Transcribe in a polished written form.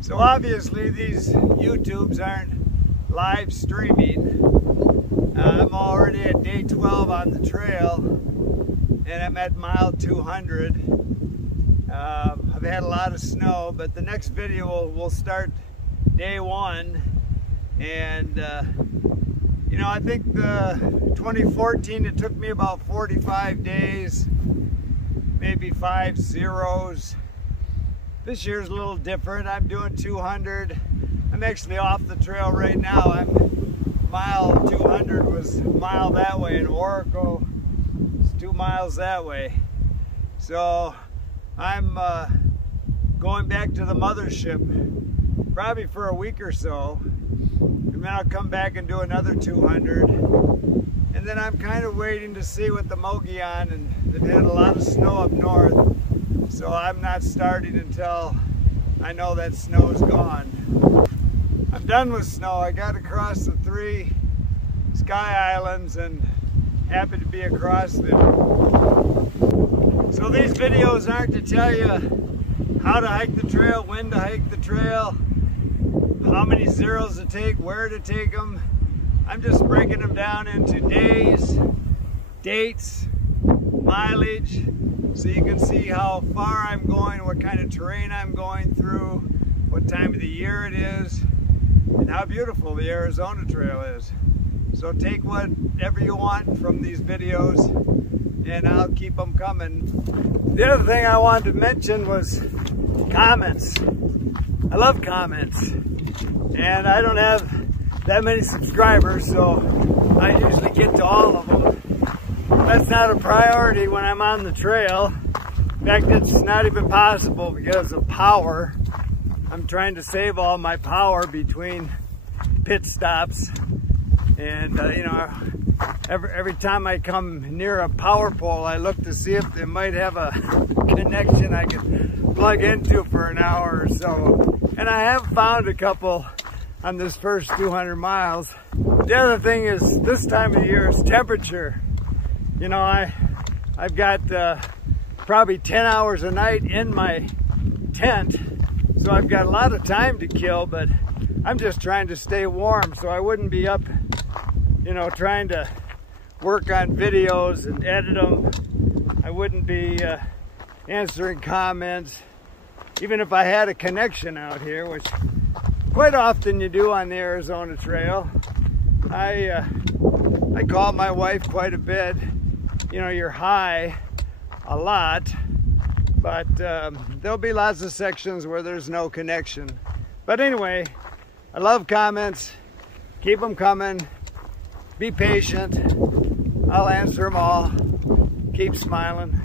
So obviously these YouTubes aren't live streaming. I'm already at day 12 on the trail and I'm at mile 200. I've had a lot of snow, but the next video will start day 1. And you know, I think the 2014, it took me about 45 days, maybe 5 zeros. This year's a little different. I'm doing 200. I'm actually off the trail right now. Mile 200 was a mile that way in Oracle. It's 2 miles that way. So I'm going back to the mothership probably for a week or so. And then I'll come back and do another 200. And then I'm kind of waiting to see what the Mogollon, and they've had a lot of snow up north. So I'm not starting until I know that snow is gone. I'm done with snow. I got across the 3 Sky Islands and happy to be across them. So these videos aren't to tell you how to hike the trail, when to hike the trail, how many zeros to take, where to take them. I'm just breaking them down into days, dates, mileage, so you can see how far I'm going, what kind of terrain I'm going through, what time of the year it is, and how beautiful the Arizona Trail is. So take whatever you want from these videos and I'll keep them coming. The other thing I wanted to mention was comments. I love comments, and I don't have that many subscribers, so I usually get to all of them. That's not a priority when I'm on the trail. In fact, it's not even possible because of power. I'm trying to save all my power between pit stops, and you know, every time I come near a power pole, I look to see if they might have a connection I can plug into for an hour or so. And I have found a couple on this first 200 miles. The other thing is, this time of the year is temperature. You know, I've got probably 10 hours a night in my tent, so I've got a lot of time to kill, but I'm just trying to stay warm, so I wouldn't be up, you know, trying to work on videos and edit them. I wouldn't be answering comments, even if I had a connection out here, which quite often you do on the Arizona Trail. I call my wife quite a bit. You know, you're high a lot, but there'll be lots of sections where there's no connection. But anyway, I love comments. Keep them coming. Be patient. I'll answer them all. Keep smiling.